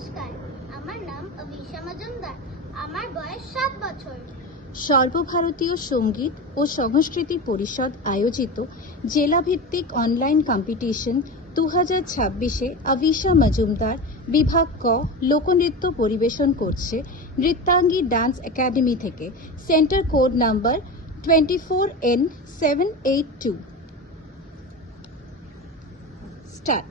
নমস্কার, আমার নাম অভিষা মজুমদার। আমার বয়স 7 বছর। সর্বভারতীয় সঙ্গীত ও সংস্কৃতি পরিষদ আয়োজিত জেলাভিত্তিক অনলাইন কম্পিটিশন 2026-এ অভিষা মজুমদার বিভাগ ক লোকনৃত্য পরিবেশন করছে নৃত্যাঙ্গী ডান্স একাডেমি থেকে। Centre code number 24N782। Start.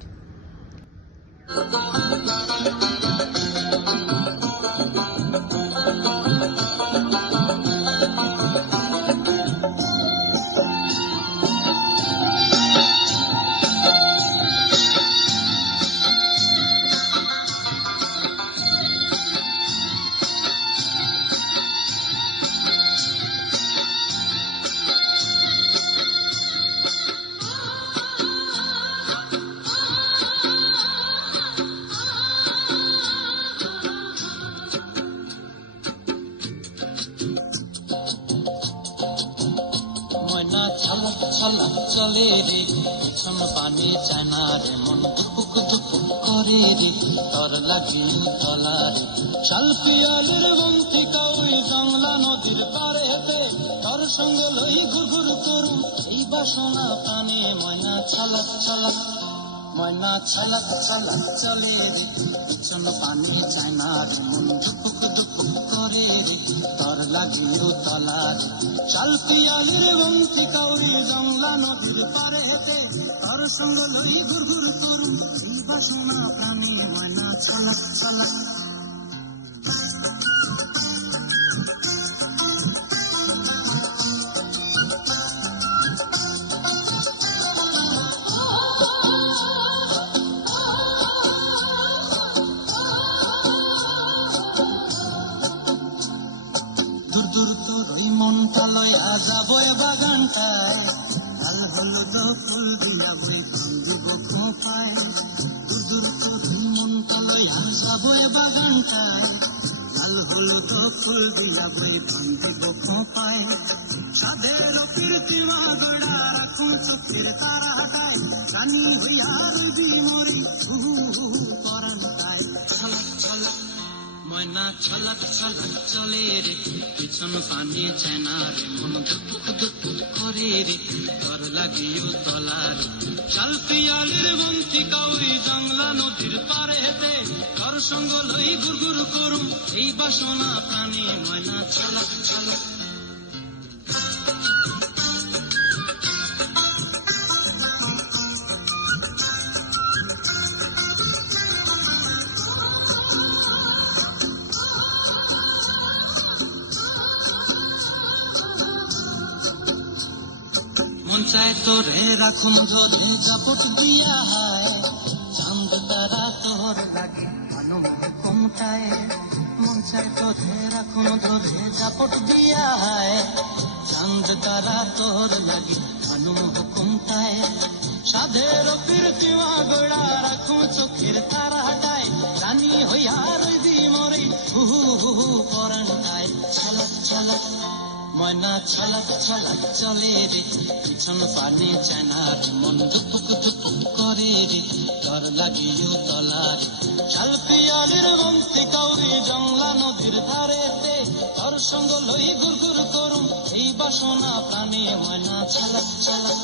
ময়না ছলক ছলক চলে রে, পিছন পানি চায় না রে, মন ধুপুক ধুপুক করে রে, তর লাগি তলা রে। শাল পিয়ালের বন্তি কাউই জংলা নদীর পারে হেতে, তর সঙ্গে লই ঘুর করুম এই বাসনা প্রাণে। ময়না ছলক ছলক, ময়না ছলক ছলক চলে রে, পিছন পানি চায় না রে, মন ধুপুক ধুপুক করে রে, তর লাগি তলা রে। শাল পিয়ালের বন্তি কাউরি জংলা নদীর পারে হেতে, তর সঙ্গ লই ঘুর করুম এই বাসনা প্রাণে। ময়না ছলক ছলক। মনটা লয়া যাবো বাগানটায়, লাল হলুদ ফুল দিয়া বই দিব খোপায়। দূর করে মনটা লয়া যাবো বাগানটায়, লাল হলুদ ফুল দিয়া বই দিব খোপায়। সাধের কীর্তি মাগড়া রাখুন চোখের তারা হাটায়, রানী হইয়া রবি মরি পরানটায়। ছলক ছলক, ময়না ছলক ছলক চলে রে, পিছন পানি চায় না রে, মন ধুপুক ধুপুক করে রে, তর লাগিও তলা রে। শাল পিয়ালের বন্তি কাউরি জংলা নদীর পারে হেতে, তর সঙ্গ লই ঘুর করুম এই বাসনা প্রাণে। ময়না ছলক ছলক। মন চায় তোরে রাখুন ধরে জাপট দিয়া হায়, চাঁদ তারা তোর লাগে মানব কমটায়। মন চায় তোরে রাখুন ধরে জাপট দিয়া হায়, চাঁদ তারা তোর লাগে মানব কমটায়। সাধের কীর্তি মাগড়া রাখুন চোখের তারা হাটায়, রানী হইয়া রইবি মরে হু পরানটায়। ছলক ছলক, ময়না ছলক ছলক চলে রে, পিছন পানি চায় না রে, মন ধুপুক ধুপুক করে রে, তর লাগিও তলা রে। শাল পিয়ালের বন্তি কাউরি জংলা নদীর ধারে তে, তর সঙ্গ লই ঘুর করুম এই বাসনা প্রাণে। ময়না ছলক ছলক।